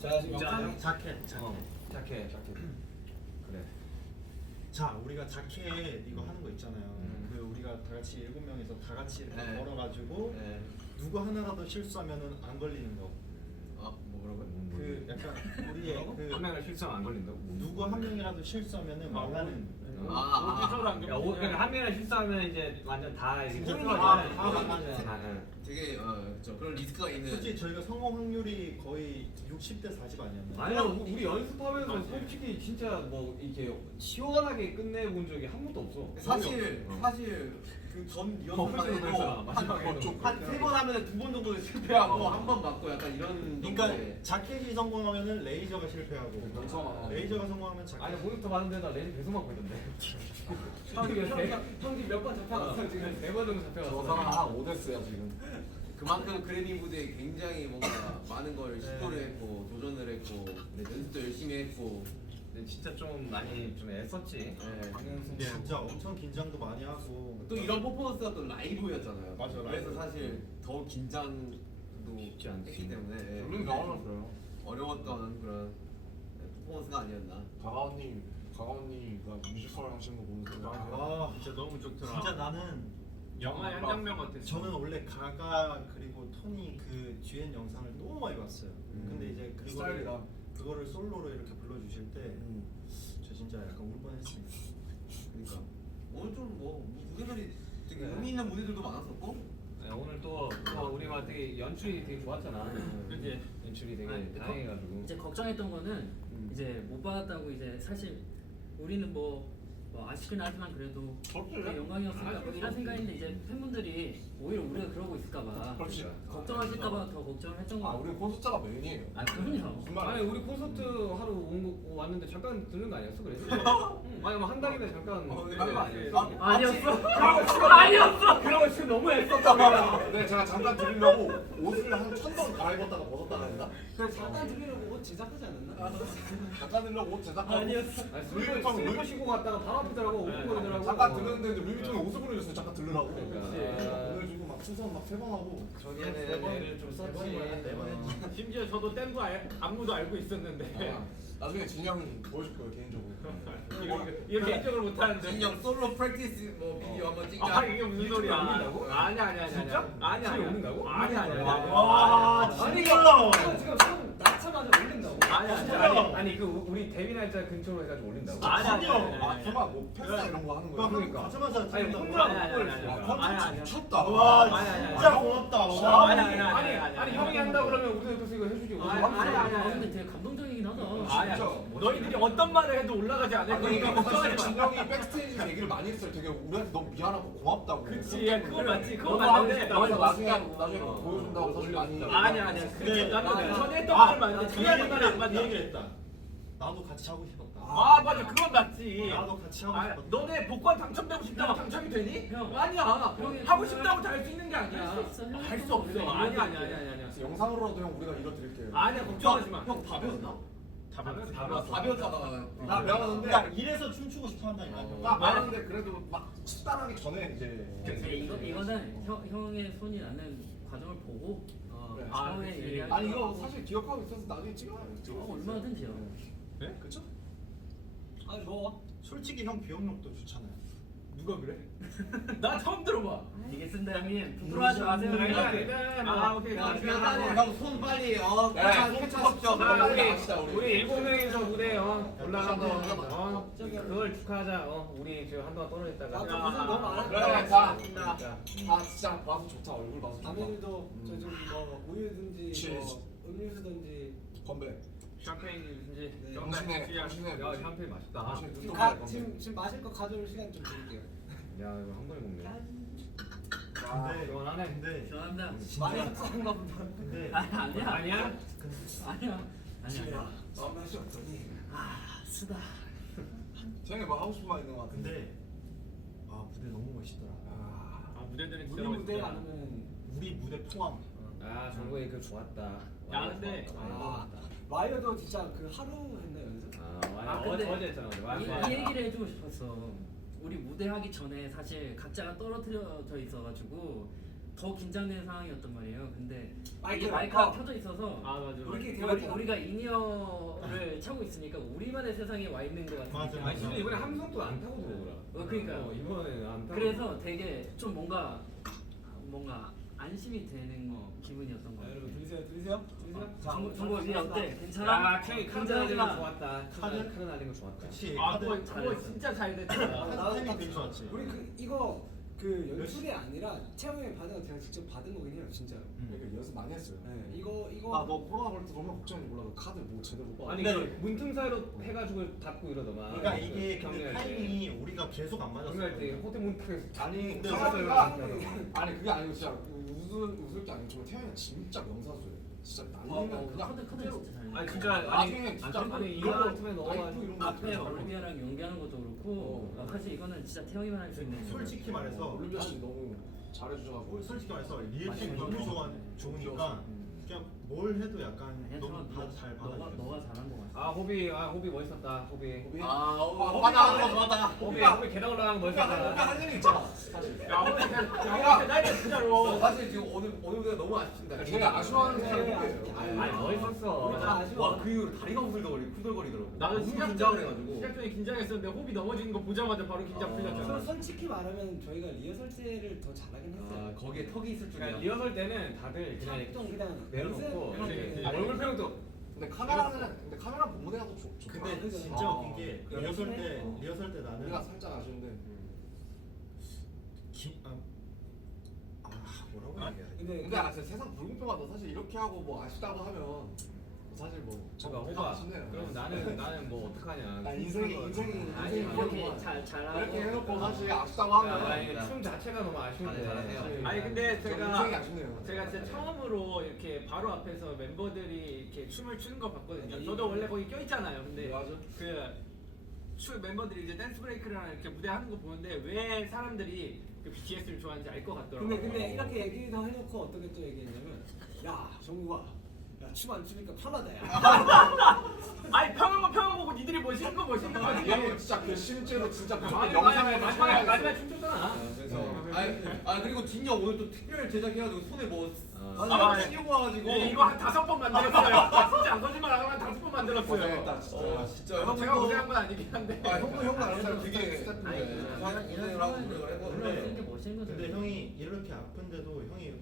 자 지금 자켓. 자켓. 그래. 자, 우리가 자켓 이거 하는 거 있잖아요. 그 우리가 다 같이 7명이서 다 같이 이렇게 네. 걸어가지고 네. 누구 하나라도 실수하면은 안 걸리는 거. 뭐라고요? 그 약간 우리의 그 한 명을 실수하면 안 걸린다고? 누구 한 명이라도 실수하면은 말라는. 그러니까 한 명을 실수하면 이제 완전 다 진짜 이렇게 다 네. 되게 그런 리스크가 있는. 솔직히 저희가 성공 확률이 거의 60대 40 아니었나요? 아니야, 우리 연습하면서 솔직히 진짜 뭐 이렇게 시원하게 끝내본 적이 한 번도 없어. 사실 그전 한 3번 하면 2번 정도 실패하고 한 번 맞고 약간 이런. 그러니까 정도의. 자켓이 성공하면은 레이저가 실패하고 레이저가 성공하면 자켓. 아니 모니터 봤는데 나 레지 계속 맞고 있던데. 형이 몇 번 잡혀갔어 지금 4번 정도 잡혀갔어. 저 사람 한 5대스야 지금. 그만큼 그래밍 무대에 굉장히 뭔가 많은 걸 시도를 했고 도전을 했고 연습도 열심히 했고. 근데 진짜 좀 많이 좀 애썼지. 네. 진짜 엄청 긴장도 많이 하고 또 이런 퍼포먼스가 또 라이브였잖아요. 맞아, 그래서 라이브. 사실 더 긴장도 쉽지 않지. 했기 때문에 물론 나와놨어요. 어려웠던 그런 퍼포먼스가 아니었나. 가가언니가 뮤지컬 하시는 거 보면서 아 진짜 너무 좋더라. 진짜 나는 영화의 한 장면 같았어. 저는 원래 가가 그리고 토니 그 듀엣 영상을 너무 많이 봤어요. 근데 이제 스타일이다. 그거를 솔로로 이렇게 불러주실 때 저 진짜 약간 울 뻔했습니다. 그러니까 오늘 좀 무대들이 되게 의미 있는 무대들도 많았었고. 네, 오늘 또 우리 막 되게 연출이 되게 좋았잖아. 그치? 연출이 되게 아니, 다양해가지고. 이제 걱정했던 거는 이제 못 받았다고 이제 사실 우리는 뭐 아쉽긴 하지만 그래도 되게 영광이었으니까 뭐 이런 생각인데 이제 팬분들이 오히려 우리가 그러고 있을까봐 그렇지. 걱정하실까봐 더 걱정을 했던 거 아 같아요. 우리 콘서트가 메인이에요. 아 그럼요. 무슨 말이야? 아니 우리 콘서트 하러 왔는데 잠깐 들른 거 아니었어 그래서? 아니 뭐 한 달이면 잠깐 그런 거 아니었어? 아니었어. 아니었어. 그런 거 지금 너무 애썼다 우리가. 네 제가 잠깐 드리려고 옷을 한 1000번 갈아입었다가 벗었다가 했나? 그래 잠깐 들으려고 옷 제작하지 않았나? 잠깐 드리려고 옷 제작하고 아니었어. 아니 슬퍼 쉬고 갔다가 바로 앞이더라고 오픈거리더라고. 잠깐 들었는데 이제 루이비통에 옷을 보내줬어요. 잠깐 들으라고. 그러니까. 보내주고 막 충성 막 3번 하고. 저기에는 애를 좀 썼지. 심지어 저도 땐거 안무도 알고 있었는데 나중에 진영 보여줄 거예요 개인적으로. 이거 개인적으로 못하는데. 진영 솔로 프랙티스 비디오 한번 찍자. 아 이게 무슨 소리야? 올린다고? 아니야. 진짜? 아니야. 지금 올린다고? 아니야. 와 아니 진짜. 지금 형 낳자마자 올린다고? 아니야. 아니 그 우리 데뷔 날짜 근처로 해가지고 올린다고? 아니야. 설마 뭐 팬사 이런 거 하는 거야? 그러니까. 가자마자 아니 찍는다고. 혼자 아니, 못 아니, 보냈어. 아니, 아니. 미쳤다. 와 아니, 진짜 아니. 고맙다. 아니 형이 한다 그러면 우리도 또 이거 해주지. 아 근데 되게 감동적이긴 하다. 아니야. 너희들이 어떤 말을 해도 올라가지 않을 그러니까 거니까 사실 걱정하지 마. 진영이 백스테이지 얘기를 많이 했어요. 되게 우리한테 너무 미안하고 고맙다고. 그치, 그거 맞지. 그거 너무 맞는데. 너무 나중에 맛있다고. 보여준다고 사실 많이. 아니야. 그게 나도 아, 전에 했던 말 맞는데 그 그게 말이 안 맞네. 얘기를 했다. 나도 같이 하고 싶었다. 아 맞아, 그건 맞지. 나도 같이 하고 아, 싶었다. 너네 복권 당첨되고 싶다고 당첨이 되니? 형. 아니야. 형이 하고 싶다고 다 할 수 있는 게 아니야. 할수 있어. 할 수 없어. 아니야. 그래서 영상으로라도 형 우리가 이뤄드릴게요. 아니야, 걱정하지 마. 형 답이었나? 답이었어. 답이었다가 나 배웠는데 야 이래서 춤추고 싶어 한다니까. 나 배웠는데 그래도 막 식단하기 전에 이제. 근데 이거는 형의 손이 나는 과정을 보고 그래. 처음에 그치. 얘기할 아니 이거 사실 기억하고 있어서 나중에 찍어요. 얼마든지요. 네? 그쵸? 아 좋아. 솔직히 형 기억력도 좋잖아요. 누가 그래? 나 처음 들어봐. 이게 쓴다 형님. 부끄러워하지 마세요. 아 오케이. 형손 빨리 캐치하십시오. 우리 7명이서 무대 올라간 거 그걸 축하하자. 우리 지금 한동안 떨어졌다가. 그래 다 진짜 봐서 좋다. 얼굴 봐서 좋다. 아미들도 저좀 뭐 우유든지 치즈. 뭐 음료수든지 건배. 샴페인이든지. 네. 당신의 야 샴페인 맛있다. 당신의 지금, 눈동자에 지금 마실 거 가져올 시간 좀 드릴게요. 야 이거 한 번에 먹네. 근데 시원하네. 근데 죄송합니다. 많이 속상한가 보다. 근데 아니야. 아니야? 아니야. 맛이 없더니. 쓰다. 쟤네 뭐 하고 싶은 말 있는 거 같은데. 근데 아 무대 너무 멋있더라. 아 무대들이 우리 무대 안 하면 우리 무대 포함. 아 정국이 그 좋았다. 야, 근데 와이어도 진짜 그 하루 했나 연습? 어제 했잖아 어제. 이 얘기를 해주고 싶었어. 우리 무대 하기 전에 사실 각자가 떨어뜨려져 있어가지고 더 긴장되는 상황이었단 말이에요. 근데 마이크 이게 마이크가 어. 켜져 있어서 아 맞아. 우리끼리 우리, 대화했잖아. 우리가 인이어를 차고 있으니까 우리만의 세상에 와 있는 것 같은 맞아, 느낌. 아니 진짜 이번에 함성도 안 타고 들어오더라. 그러니까요. 이번에 안 타고. 그래서 되게 좀 뭔가 안심이 되는 기분이었던 것 자, 같아요. 여러분 들리세요? 정보 위에 어때? 괜찮아? 야, 카드 날린 거 좋았다. 카드 날린 거 좋았다. 그치. 아 카드 그거 진짜 잘 됐다. 타이밍 되게 좋았지. 우리 이거 연출이 아니라 채영이 받은 거 제가 직접 받은 거긴 해요, 진짜로. 그러니까 연습 많이 했어요. 네, 이거 아너 코로나 걸 때 정말 걱정인지 몰라도 카드 뭐 제대로 못 받아. 아니 그 문틈 사이로 해가지고 닫고 이러더만. 그러니까 이게 근데 경기할 때. 타이밍이 우리가 계속 안 맞았어. 경기할 때 호텔 문틈에서 아니 근데 태양이가 웃어요. 아니 그게 아니고 진짜 웃을 게 아니고 정말 태양이가 진짜 명사수예요. 진짜 날리면 그냥 카드 그대로. 진짜 잘. 아니 진짜 나중에 진짜 아니 이런 이거 거 같으면 라이프 넣어가지고 이런 거 앞에 되게 잘하고. 올리비아랑 연기하는 것도 그렇고 사실 이거는 진짜 태영이만 할 수 있는 솔직히 말해서 올리비아 씨 너무 잘해주셔가지고 솔직히 말해서 리액션이 너무 좋으니까 그냥 뭘 해도 약간 아니야, 너무 너- 다잘 너가 받아줘. 잘한 것 같아. 아 호비 멋있었다. 호비 화나는 거 좋았다. 호비 계단 올라가는 거 멋있었다. 할 일이 있잖아. 사실. 야 오늘 나이가 진짜로. 사실 지금 오늘 무대가 너무 아쉽습니다. 제가 아쉬워하는 네, 사람이에요. 아니 멋있었어. 우리 다 아쉬워. 와 그 이후로 다리가 후들거리더라고. 나도 너무 시작 긴장을 전에 해가지고. 시작 전에 긴장했었는데 호비 넘어지는 거 보자마자 바로 긴장 풀렸잖아. 솔직히 말하면 저희가 리허설 때를 더 잘하긴 했어요. 아 거기에 턱이 있을 줄이야. 그러니까 리허설 때는 다들 그냥 좀 그냥 내려놓고 연습- 얼굴 표정도 근데 카메라 본무대가 더 좋다. 근데 그죠. 진짜 웃긴 게 어. 리허설 때 우리가 나는 살짝 아쉬운데. 뭐라고 얘기해야 돼? 근데 근데 진짜 세상 불공평하다. 사실 이렇게 하고 뭐 아쉽다고 하면 사실 뭐 그러니까 좀 호바 아쉽네요. 그럼 나는 뭐 어떡하냐. 나 인생이 아니 이렇게 그렇구만. 잘하고 이렇게 해놓고 사실 아쉽다고 야, 하면 아니, 춤 자체가 너무 아쉬운데. 잘하세요. 아니 근데 인생이 제가 아쉽네요. 진짜 처음으로 이렇게 바로 앞에서 멤버들이 이렇게 춤을 추는 거 봤거든요. 저도 원래 거기 껴 있잖아요. 근데 맞아. 멤버들이 이제 댄스 브레이크랑 이렇게 무대 하는 거 보는데 왜 사람들이 그 BTS를 좋아하는지 알 것 같더라고요. 근데 이렇게 얘기도 해놓고 어떻게 또 얘기했냐면 야 정국아 춤 안 추니까 편하다 야. 아니 평을 보고 니들이 멋있는 거 멋있는 거지. 이거 진짜 그 실제로 진짜 무조건 아니, 영상에 마지막에 춤췄잖아. 그래서 그리고 진영 오늘 또 특별 제작해가지고 손에 뭐 아, 씌우고 와가지고 이거 한 5번 만들었어요. 진짜 안 거짓말 안 하고 한 5번 만들었어요. 고생했다 진짜. 진짜 제가 고생한 건 아니긴 한데. 형도 나름대로 되게 아니 이런 상황은 올라가는 게 멋있는 거죠. 근데 형이 이렇게 아픈데도 형이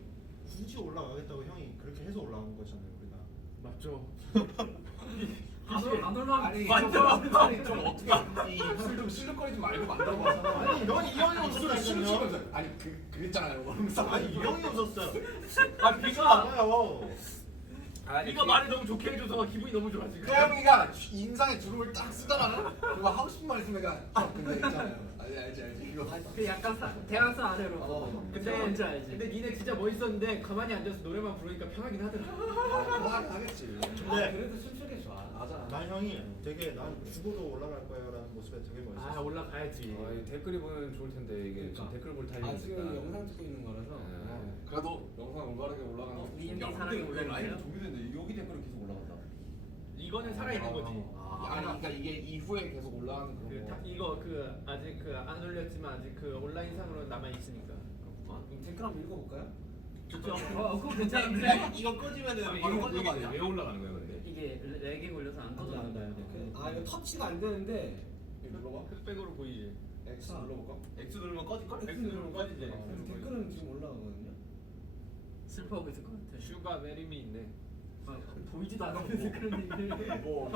굳이 올라가겠다고 형이 그렇게 해서 올라온 거잖아요 우리가. 맞죠. 안 올라가. 아니 맞죠. 아니 좀 어떻게 이 입술 좀 실룩거리지 말고 만들어봐서. 아니 형이 이 형이 입술을 웃었잖아요. 실룩거리면서 아니 그랬잖아요. 그러면서 아니 이 형이 웃었어요. 아 비가 맞아요. 비가 말을 너무 좋게 해줘서 기분이 너무 좋아 지금. 태영이가 인상에 주름을 딱 쓰잖아. 그거 하고 싶은 말 있으면 내가 근데 있잖아요. 알지 이거. 그 약간 대학생 아래로. 근데 뭔지 알지. 근데 니네 진짜 멋있었는데 가만히 앉아서 노래만 부르니까 편하긴 하더라. 하겠지. 근데 그래도 춤추기 좋아. 맞아. 난 형이 되게 난 죽어도 올라갈 거야라는 모습에 되게 아 멋있었어. 올라가야지. 댓글이 보면 좋을 텐데 이게 그러니까. 지금 댓글 볼 아 타이밍이니까. 지금 영상 찍고 있는 거라서. 그래도 영상 올바르게 올라가는 거. 미엠이 야 사랑이 근데 왜 라이브 올라오네요. 종료됐는데 여기 댓글은 계속 올라간다. 이거는 살아있는 거지. 아니 그러니까 이게 이후에 계속 올라가는 그런 거. 이거 아직 안 올렸지만 아직 온라인상으로 남아 있으니까. 댓글 한번 읽어볼까요? 좋죠. 그거 괜찮은데. 이거 꺼지면은 이거 바로 꺼지는 거 아니야? 왜 올라가는 거야 근데? 이게 렉이 걸려서 안 꺼져나온다. 아 이거 터치가 안 되는데. 눌러봐. 흑백으로 보이지. X 눌러볼까? X 누르면 꺼질걸? X 누르면 꺼지지. 댓글은 지금 올라가거든요. 슬퍼하고 있을 것 같아. 슈가 메리미 있네. 보이지도 않는데 그런 얘기를. 뭐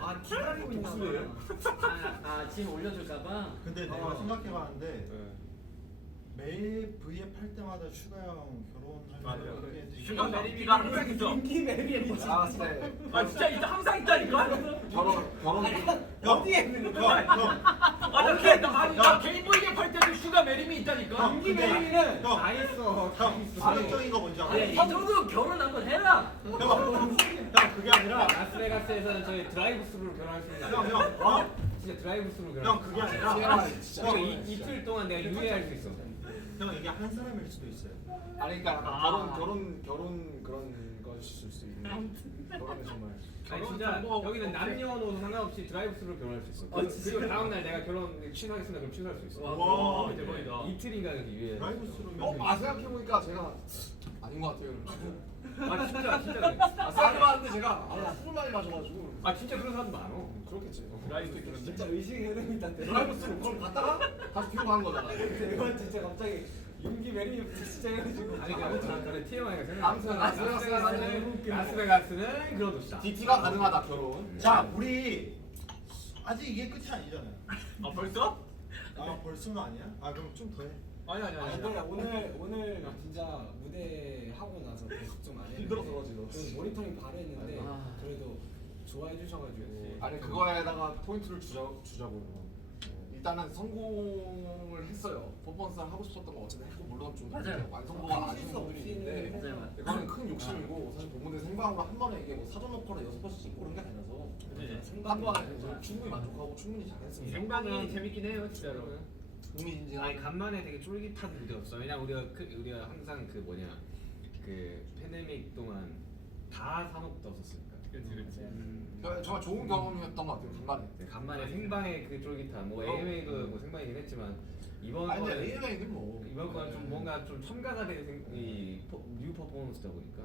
아 기다리고 있나 봐. 독수리예요? 지금 올려줄까봐. 근데 내가 생각해봤는데 매일 V앱 할 때마다 슈가 형 결혼하려고 그렇게 했는데 슈가 메리미가 항상 있어. 인기 매력이 뭐지? 아 진짜. 아 진짜 있다 항상 있다니까. 결혼. 어디에 있는 거야? 나 게임보이게 팔 때도 슈가 메리미 있다니까. 인기 매력이는 다 있어. 파격적인 거 뭔지 알아? 이 정도 결혼 한번 해라. 형 그게 아니라 라스베가스에서는 저희 드라이브 스루로 결혼할 수 있는 형 진짜 드라이브 스루로 결혼. 형 그게 아니라 진짜. 그러니까 이틀 동안 내가 유예할 수 있어. 형 이게 한 사람일 수도 있어요. 아니 그러니까 결혼 그런 것일 수 있는. 그러면 정말. 아니 진짜 여기는 남녀노소 상관없이 드라이브스루로 결혼할 수 있어. 그리고 다음 날 내가 결혼 취소하겠습니다. 그럼 취소할 수 있어. 와, 대박이다. 이틀인가 그렇게 유예. 드라이브스루면 생각해보니까 제가 아닌 것 같아요. 아 진짜 그래. 생각해봤는데 제가 술을 많이 마셔가지고. 아 진짜 그런 사람도 많아. 그렇겠지. 드라이브 그런데. 진짜 의식의 흐름이 있다는데. 드라이브스루 그걸 갔다가 다시 뒤로 가는 거잖아. 이건 진짜 갑자기 윤기 매력이 진짜 해가지고. 아니 그래 TMI가 생각. 아무튼 라스베가스는 그런 곳이다. DT가 가능하다 결혼. 자, 우리 아직 이게 끝이 아니잖아요. 아 벌써? 아, 벌써는 아니야? 아, 그럼 좀 더 해. 아니. 근데 오늘 진짜 무대 하고 나서 계속 좀 안 했는데 힘들어서 지금. 저는 모니터링 바로 했는데 아. 그래도 좋아해 주셔가지고 아니 그거에다가 포인트를 주자고요. 일단은 성공을 했어요. 퍼포먼스를 하고 싶었던 거 어쨌든 했고 물론 좀 맞아요. 완성도가 아쉬운 부분이 있는데 맞아요. 이거는 큰 욕심이고 사실 본무대 생방으로 한 번에 이게 뭐 사전 녹화로 6번씩 찍고 그런 게 아니라서 한 번에 그래서 충분히 만족하고 충분히 잘했습니다. 생방이 재밌긴 해요 진짜로. 흥미진진한 아니 간만에 되게 쫄깃한 무대였어. 왜냐 우리가 항상 그 뭐냐 그 팬데믹 동안 다 산옥 떴었으니까. 정말 좋은 경험이었던 것 같아요. 간만에. 간만에 생방의 그 쫄깃함. 뭐 AMA도 뭐 생방이긴 했지만 이번 아니 근데 거는 AMA는 뭐 이번 거는 좀 뭔가 좀 첨가가 된 뉴 퍼포먼스다 보니까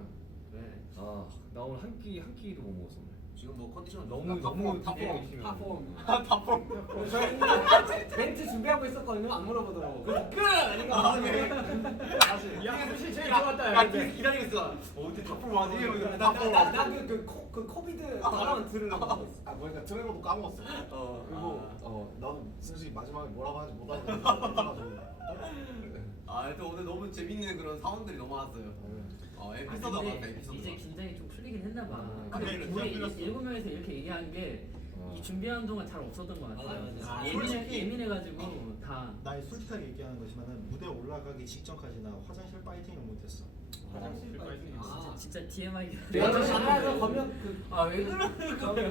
나 오늘 한 끼도 못 먹었어. 오늘. 지금 뭐 컨디션 너무 탑폼. 탑폼. 저희는 멘트 준비하고 있었거든요. 안 물어보더라고. 그래서 끝! 사실 야 사실 제일 좋았다. 야 기다리고 있어. 어디 탑볼 와지? 나그 코비드 발언 들으려고 하고 있어. 아 그러니까 트레버도 까먹었어. 그리고 나도 솔직히 마지막에 뭐라고 하는지 못 알아듣고. 하여튼 오늘 너무 재밌는 그런 사원들이 너무 많았어요. 에피소드가 많다 근데 에피소드. 이제 긴장이 좀 풀리긴 했나 봐. 근데 근데 긴장 우리 풀렸어. 7명에서 이렇게 얘기한 게 이 준비하는 동안 잘 없었던 것 같아. 맞아. 예민해가지고 다. 나 솔직하게 얘기하는 거지만은 무대 올라가기 직전까지 나 화장실 파이팅을 못했어. 화장실 파이팅. 진짜 TMI. 내가 저 전화해서 건명 아왜 그래?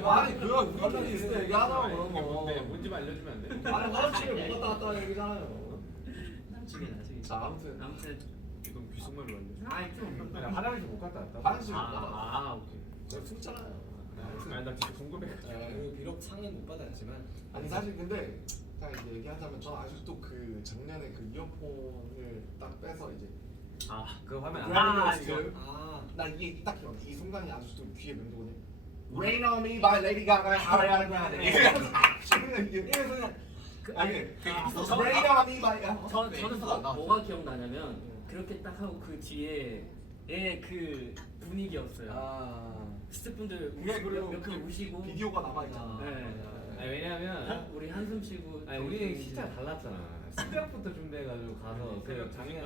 아니 그거 우리끼리 있을 때 얘기하자고 그런 거. 뭔지 알려주면 안 돼? 아니 화장실에 못 갔다 왔다 얘기잖아요. 나중에. 자 아무튼 이건 귀속말로 안 돼. 아이 좀. 아니 화장실 못 갔다 왔다. 화장실 못 갔다 왔다. 오케이. 제가 숨잖아요. 아니 나 진짜 궁금해가지고. 그리고 비록 상은 못 받았지만 아니 사실 근데 딱 이제 얘기하자면 저는 아직도 그 작년에 그 이어폰을 딱 빼서 이제 그거 하면 그래미어스 나 이게 딱 기억. 이 순간이 아직도 귀에 맴도거든. Rain on Me by Lady Gaga, Ariana Grande. 이게 그냥 아니 Rain on Me by 저는 뭐가 기억나냐면 그렇게 딱 하고 그 뒤에의 그 분위기였어요. 스태프분들 몇분 우시고 비디오가 남아 있잖아. 네. 아니 왜냐면 우리 한숨 쉬고. 아니 우리는 진짜 달랐잖아. 새벽부터 준비해가지고 가서 그 작년에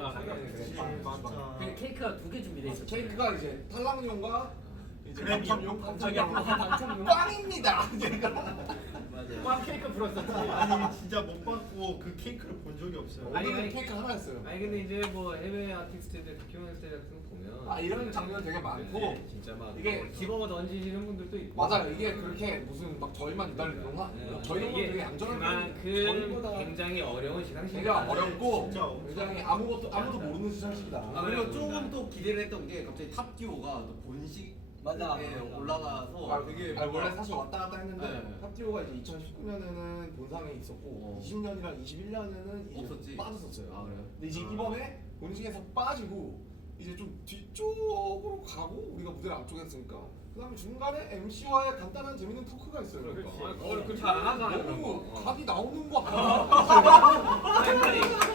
맞아. 그 케이크가 2개 준비돼 있었어요. 케이크가 이제 탈락용과 이제 그래미용. 당첨용 빵입니다. 꽝 케이크 불었었지. 아니 진짜 못 받고 그 케이크를 본 적이 없어요. 오늘은 케이크 하나였어요. 아니 근데 이제 뭐 해외 아티스트들 다큐멘터리 스타일 같은 거 보면 이런 장면 되게 많고 진짜 막 이게 이게 집어서 던지시는 분들도 있고 맞아요. 이게 그렇게 무슨 막 저희만 기다리는 건 아니에요. 저희는 이게 되게 얌전한 그만큼 저희보다 굉장히 어려운 시상식이 되게 어렵고 진짜 엄청 굉장히 아무도 모르는 시상식이다. 그리고 조금 또 기대를 했던 게 갑자기 탑듀오가 또 본식에 맞아. 올라가서 되게 원래 사실 왔다 갔다 했는데 네. 탑디오가 이제 2019년에는 본상에 있었고 20년이랑 21년에는 이제 없었지. 빠졌었어요. 그래요? 근데 이제 이번에 본식에서 빠지고 이제 좀 뒤쪽으로 가고 우리가 무대를 앞쪽에 했으니까 그다음에 중간에 MC와의 간단한 재밌는 토크가 있어요. 그렇지. 그러니까. 그걸 잘안 하잖아요. 너무 그런 거. 각이 나오는 거 아니야? 아니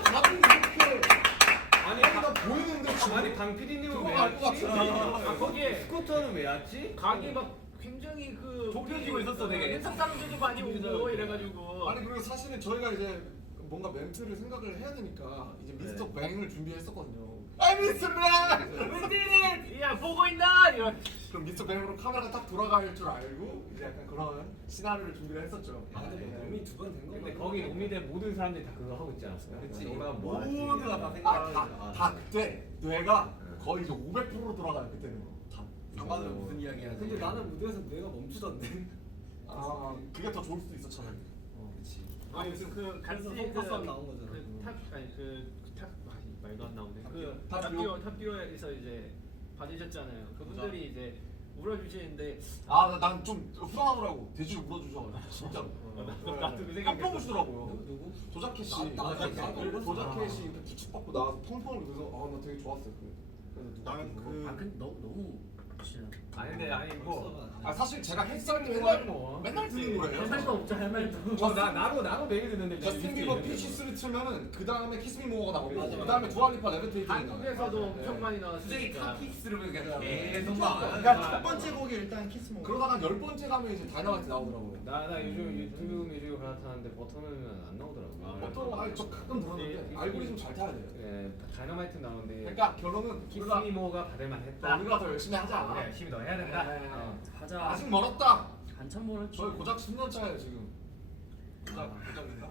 각이 이렇게 아니 나 보이는데 아니 강 PD님은 그거 왜 알고 왔지? 왔잖아. 거기에 스쿠터는 왜 왔지? 각이 막 굉장히 그 좁혀지고 있었어 되게. 인사 사람들도 많이 오고 이래가지고. 아니 그리고 사실은 저희가 이제 뭔가 멘트를 생각을 해야 되니까 이제 미스터 뱅을 준비했었거든요. 아 미스터 뱅! We did it! 야 보고 있나? 이런. 그럼 미스터 뱅으로 카메라가 딱 돌아갈 줄 알고 이제 약간 그런 시나리오를 준비를 했었죠. 근데 몸이 2번 된 거. 근데 거기 노미대 모든 사람들이 다 그거 하고 있지 않았어요? 그치. 올라가면 뭐 하지? 모두가 다 생각하는 다 그때 뇌가 거의 이제 500% 돌아가요 그때는. 다. 장관은 무슨 이야기 하지? 근데 나는 무대에서 내가 멈추던데. 그게 더 좋을 수도 있어 차라리. 그치. 아니 그 같이 그래서 포커스업 나온 거잖아. 그탑 아니 그탑 말도 안 나오네. 탑듀오? 탑듀오에서 이제 받으셨잖아요. 그분들이 이제 울어주시는데 난 좀 후련하더라고. 돼지를 물어주셔가지고 진짜로. 나도 그 생각이 깜짝 놀시더라고요. 누구? 조자켓이 조자켓이 이렇게 부축받고 나와서 펑펑을 그래서 나 되게 좋았어요. 그래서 누가 나는 아 근데 너무 진짜 아니 근데 아니 뭐 사실 제가 햇살이 맨날 뭐. 맨날 듣는 노래예요. 할 말도 없죠 할 말도. 나도 매일 듣는데 저스틴 비버 피치스를 틀면은 그 다음에 키스 미 모어가 나오고 맞아, 그 다음에 두알리파 레비테이팅 한국에서도 엄청 많이 갑자기 나왔으니까. 카키스를 그냥 계속 막. 그러니까 첫 번째 곡이 일단 키스 모. 그러다가 한 10번째 가면 이제 다이너마이트 나오더라고요. 나 요즘 유튜브 뮤직을 갈아타는데 버터는 안 나오더라고. 어떤 저 가끔 들었는데 알고리즘 잘 타야 돼요. 예, 다이너마이트 나오는데 그러니까 결론은 우리가 키스미모가 받을만했다. 우리가 더 열심히 하자. 우리가 열심히 더 해야 된다. 네. 하자. 아직 멀었다. 한참 멀었지. 저희 고작 10년 차예요 지금. 고작인가?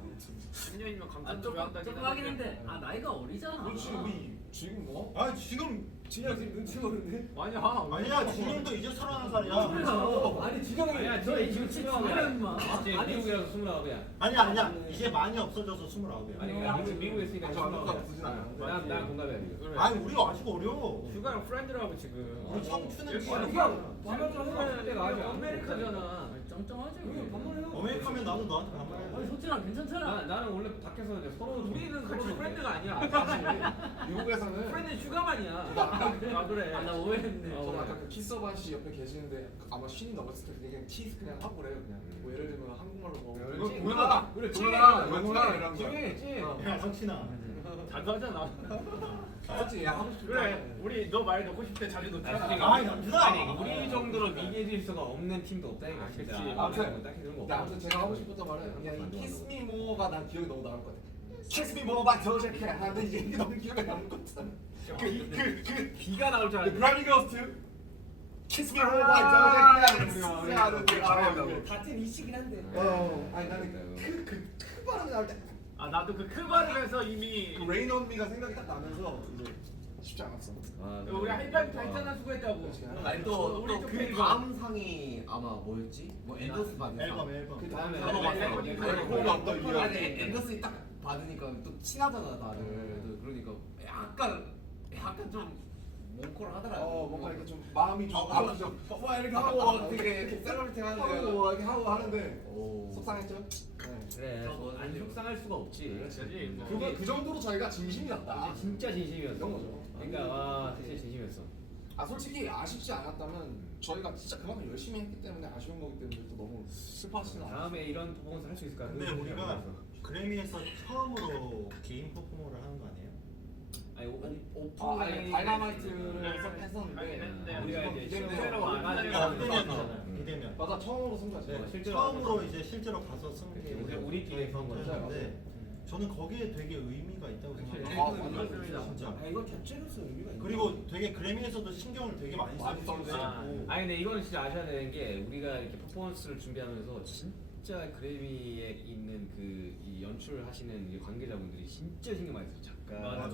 10년이면 감탄 조금 하긴 했는데 아 나이가 어리잖아. 그렇지 우리 지금 뭐? 아 지금 진영 지금 눈치 보는데? 아니야. 아니야 진영도 이제 31살이야. 아니 진영이 아니야, 너 지금 지금 스물아홉이야. 지금 인마. 이제 미국이라서 29이야. 아니야 이제 많이 없어져서 29이야. 아니 그러니까 미국에 있으니까 아직 아무것도 없으진 29이야. 않아요. 난 공감해 지금. 그래. 아니 우리가 아직 어려. 휴가랑 프렌드라고 지금. 우리 청춘은 여기 지금 휴가 반말 좀 해봐. 때가 아직 아메리카잖아. 쩡쩡하지. 왜 반말해요? 어메리카면 나도 너한테 반말해. 아니 소진아 괜찮잖아. 나는 원래 밖에서 이제 서로 우리는 같이 프렌드가 아니야. 미국에서는 프렌드 휴가만이야. 아 그래. 아, 나 오해했네. 저는 아까 그 키서반 씨 옆에 계시는데 그냥 쉰이 넘었을 때 그냥 키스 그냥 하고 그래요 그냥. 뭐 예를 들면 한국말로 뭐 그렇지. 뭐야 그래, 뭐야 찐. 뭐야 이런 거. 찐. 야 석신아. 자주 하잖아. 맞지? 야 하고 싶다. 그래. 우리 너 말 넣고 싶을 때 자주 넣잖아. 아 남준아. 아니 우리 정도로 위계 질서가 없는 팀도 없다니까 진짜. 그치. 아무튼 딱히 그런 거 근데 없어. 아무튼 제가 하고 싶었던 말은 그냥 이 키스 미 모어가 난 기억이 너무 남을 것 같아. 키스 미 모어 바 저저케 하는데 이게 너무 기억에 남을 것 같아. 그 비가 나올 줄 알았는데. 브라미 거스트 키스 미 모어 바 저저케 하는 거. 같은 이치긴 한데. 아니 나는 그 발음이 나올 때 아 나도 그 크 발음에서 이미 그 레인 온 미가 생각이 딱 나면서 이제 쉽지 않았어. 우리 하이파이브 했잖아 수고했다고. 아니 우리 또 또그 페이버. 다음 상이 아마 뭐였지? 뭐 앤더스 받은 상. 앨범. 그 다음에 다음에 레코딩 없다 이게. 아니 앤더스 딱 받으니까 또 친하잖아 다들. 그러니까 약간 좀 몽콜하더라. 뭔가 이렇게 좀 마음이 좀 아프죠. 뭐 이렇게 하고 되게 셀러리팅 하는데. 하고 이렇게 하고 하는데 오. 속상했죠. 네. 그래. 안 속상할 수가 없지. 그렇지. 뭐. 그거 그 정도로 저희가 진심이었다. 이제 진짜 진심이었어. 이런 거죠. 그러니까 와 진짜 진심이었어. 솔직히 아쉽지 않았다면 저희가 진짜 그만큼 열심히 했기 때문에 아쉬운 거기 때문에 또 너무 슬퍼하시진 않아요. 다음에 이런 퍼포먼스 할 수 있을까? 근데 우리가 그래미에서 처음으로 개인 퍼포머를 하는 거 아니에요? 아니 아니 다이너마이트를 했었는데 우리가 이제 비대면 실제로 와가지고 비대면이잖아요. 음. 비대면. 맞아 처음으로 승자지. 네, 실제로 처음으로 이제 실제로 가서 승리. 우리끼리 했던 거죠. 했는데 저는 거기에 되게 의미가 있다고 생각해요. 맞습니다. 진짜. 아 이거 자체로서 의미가 있네. 그리고 되게 그래미에서도 신경을 되게 많이 많이 쓰고 써주시고. 아니 근데 이거는 진짜 아셔야 되는 게 우리가 이렇게 퍼포먼스를 준비하면서 진짜 그래미에 있는 그 이 연출하시는 이 관계자분들이 진짜 신경 많이 써요. 작가,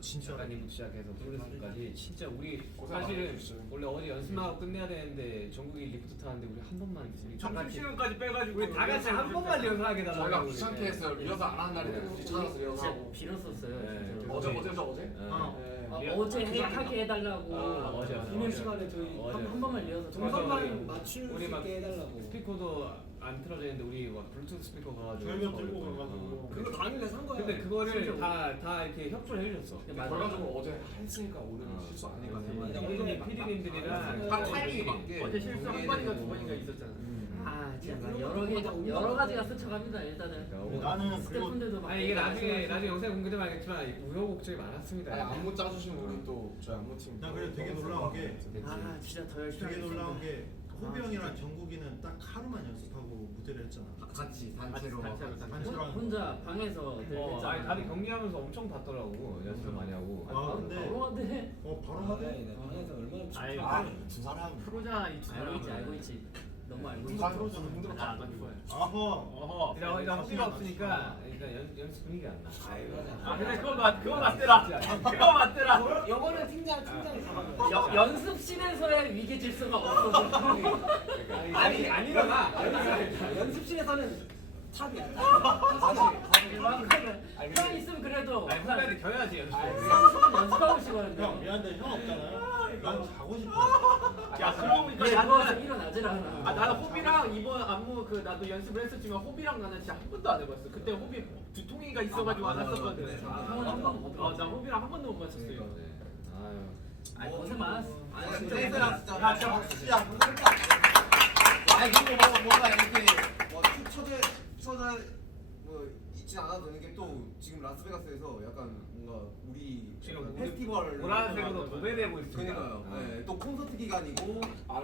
진짜. 작가님부터 시작해서 프로듀서까지 진짜 우리 고생 사실은 많으셨어요. 원래 어제 연습하고 끝내야 되는데 전국이 리프트 타는데 우리 한 번만 우리 다 점심 같이 시간까지 빼가지고 우리 다 같이 한 번만 리허설하게 저희가 달라고 귀찮게 했어요. 리허설 안 하는 날인데 굳이 찾아서 리허설하고. 빌었었어요. 네, 진짜로. 어제. 네. 어제 하게 해달라고. 어제. 비밀 시간에 저희 어제. 한 번만 리허설. 동선만 맞출 수 우리 막 있게 해달라고. 스피커도 안 틀어져 있는데 우리 막 블루투스 스피커 가가지고 저희가 들고 가가지고. 그거 당일에 산 거야. 근데 그거를 다 이렇게 협조를 해주셨어. 맞아. 그래가지고 어제 했으니까 오늘 실수 아니가. PD님들이랑 딱 타이밍에 맞게. 어제 실수 한 번인가 두 번인가 있었잖아. 아 진짜 여러 가지가 스쳐갑니다 일단은. 나는 그리고 스태프분들도 막 아니 이게 나중에 영상에 공개되면 알겠지만 우여곡절이 많았습니다. 아니 안무 짜주신 우리 또 저희 안무팀. 나 그래 되게 놀라운 게 아 진짜 더 열심히 되게 하겠습니다. 놀라운 게 호비 형이랑 정국이는 딱 하루만 연습하고 무대를 했잖아. 같이 단체로. 단체로 하는 거. 혼자 방에서 아니 다들 경기하면서 엄청 봤더라고 연습을 많이 하고. 아 근데 바로 하대. 바로 아, 하대. 네, 방에서 얼마나 아이, 춥다. 두 사람. 프로잖아 이 알고 있지. 너무 알고 있지. 누가 프로저는 힘들었다. 안 좋아요. 아허. 어허. 일단 허비가 없으니까 일단 연습 분위기가 안 나. 아 근데 그거 맞더라. 그거 맞더라. 영어는 팀장이 잡아줘. 연습실에서의 위계 질서가 없어. 아니 아니잖아. 연습실에서는 탑이야. 형 있으면 그래도 아니 후배한테 겨야지 연습. 상수는 연습하고 싶거든요. 형 미안한데 형 없잖아요. 난 자고 싶어. 야 그러고 보니까 얘 누워서 나는 일어나질 않아. 나는 호비랑 이번 안무 그 나도 연습을 했었지만 호비랑 나는 진짜 한 번도 안 해봤어. 그때 호비 두통이가 있어가지고 안 했었거든. 형은 한 번도 못 해봤지. 나 호비랑 한 번도 못 맞췄어 이거. 아유. 아니 고생 많았어. 아니 진짜 진짜 진짜. 야, 진짜 박수. 야 감사합니다. 아니 그리고 뭔가 이렇게 뭐 초대 뭐 있진 않아도 되는 게 또 지금 라스베가스에서 약간 뭔가 우리 지금 약간 우리 페스티벌 보라색으로 도배되고 있습니다. 그러니까요. 아. 네, 또 콘서트 기간이고 아,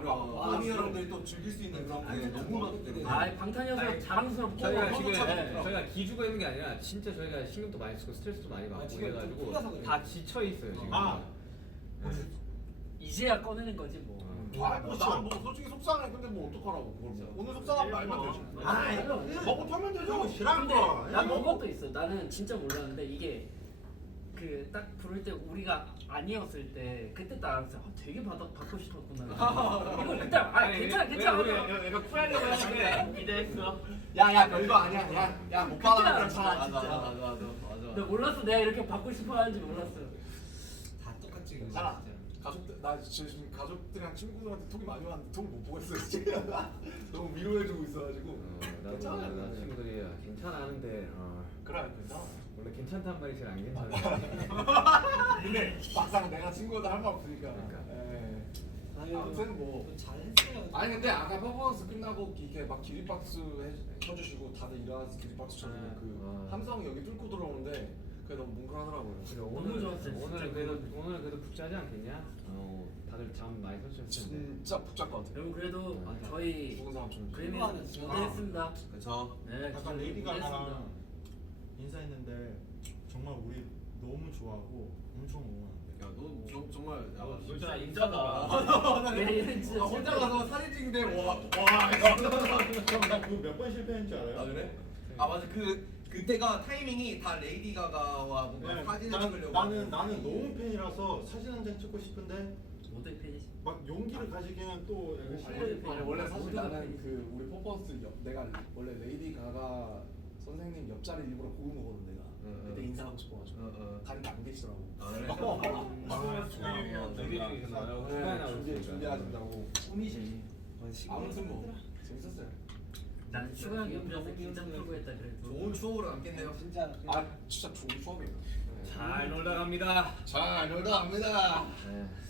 아미 여러분들이 또 즐길 수 있는 그런 게 너무 많기 때문에. 아 방탄이어서 자랑스럽고 저희가 지금 찾아주더라고요. 저희가 기죽어 있는 게 아니라 진짜 저희가 신경도 많이 쓰고 스트레스도 많이 받고 지금 좀 그래가지고 풀려서 그래요. 다 지쳐 있어요 지금. 아. 이제야 꺼내는 거지 뭐. 나는 뭐 솔직히 속상해. 근데 뭐 어떡하라고 그걸 뭐. 오늘 속상하면 말면 되지. 아, 먹고 털면 되죠. 싫어한 근데 거. 난 그것도 있어. 나는 진짜 몰랐는데 이게 그 딱 부를 때 우리가 아니었을 때 그때 딱 알았어. 되게 받고 싶었구나. 이거 그때 괜찮아. 우리 약간 쿨하려고 했는데 기대했어. 야야 별거 아니야. 야못 받아. 괜찮아, 진짜. 맞아. 근데 몰랐어. 내가 이렇게 받고 싶어 하는지 몰랐어. 다 똑같지. 괜찮아. 가족들 나 지금 가족들이랑 친구들한테 톡이 많이 왔는데 톡을 못 보겠어요 지금. 너무 위로해주고 있어가지고. 나도 나 친구들이 괜찮아 하는데 그래 괜찮아. 원래 괜찮단 말이 제일 안 괜찮아. 근데 막상 내가 친구들 할 말 없으니까. 그러니까. 예. 아유, 아무튼 뭐. 잘했어요. 아니 근데 아까 퍼포먼스 끝나고 이렇게 막 기립박수 쳐주시고 다들 일어나서 기립박수 쳐주고 그 함성이 여기 뚫고 들어오는데 그게 너무 뭉클하더라고요. 너무 좋았어요, 오늘 진짜. 오늘 그래도 북자지 않겠냐? 다들 잠 많이 설쳤을 텐데. 진짜 복잡 것 같아요. 여러분 그래도 저희 죽은 사람처럼. 그림이 그거는 진짜. 무대했습니다. 그렇죠. 네, 약간 레이디 무대했습니다. 가가랑 인사했는데 정말 우리 너무 좋아하고 엄청 응원한대. 야너 정말 야, 진짜 인자다. 얘 진짜 혼자 가서 사진 찍는데 와. 나그몇 번 실패했는지 알아요? 아 그래? 아 맞아 그때가 타이밍이 다 레이디 가가와 뭔가 네, 사진을 찍으려고. 나는 너무 팬이라서 사진 한 장 찍고 싶은데 모두의 팬이지. 막 용기를 가지기에는 또 약간 아니 원래 사실 모두가 나는 팬이지. 그 우리 퍼포먼스 내가 원래 레이디 가가 선생님 옆자리 일부러 고른 거거든 내가. 그때 인사하고 싶어가지고 가는데 안 계시더라고. 아 그래? 준비하신다고. 꿈이지. 아무튼 뭐 재밌었어요. 나는 슈가 형 옆에서 긴장 풀고 했다 그래도. 좋은 추억으로 남겠네요. 진짜. 아 진짜 좋은 추억이에요. 잘 놀다 갑니다. 잘 놀다 갑니다.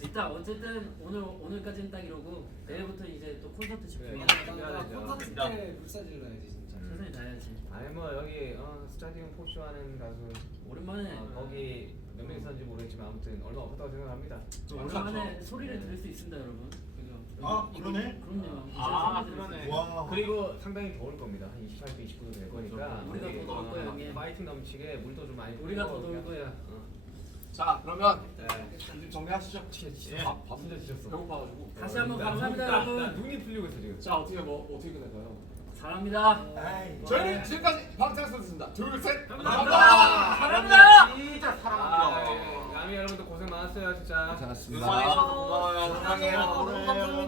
일단 어쨌든 오늘까지는 딱 이러고 내일부터 이제 또 콘서트 집중해야 돼. 콘서트 때 불사질 나야지 진짜. 최선을 다해야지. 아니 뭐 여기 스타디움 포쇼 하는 가수 오랜만에 거기 몇 명 있었는지 모르겠지만 아무튼 얼마 없었다고 생각합니다. 오랜만에 소리를 들을 수 있습니다, 여러분. 그죠? 아, 그러네? 그럼요. 아, 이제 소리 들을 수 그러네. 있어요. 와. 그리고 상당히 더울 겁니다. 한 28도, 29도 될 거니까 우리가 더 더울 거예요, 형님. 파이팅 넘치게 물도 좀 많이 우리가 더 뿌리고 더울 그냥, 거야. 자 그러면 좀 정리하시죠. 진짜 밥 진짜 지쳤어. 배고파가지고. 다시 한번 나 감사합니다, 나 여러분. 눈이 풀리고 있어 지금. 자 어떻게 끝낼까요? 사랑합니다. 아이. 저희는 지금까지 방탄소년단이었습니다. 둘 셋. 감사합니다. 사랑합니다. 진짜 남이 여러분들 고생 많았어요 진짜. 고마워요. 사랑해요. 너무 감사합니다.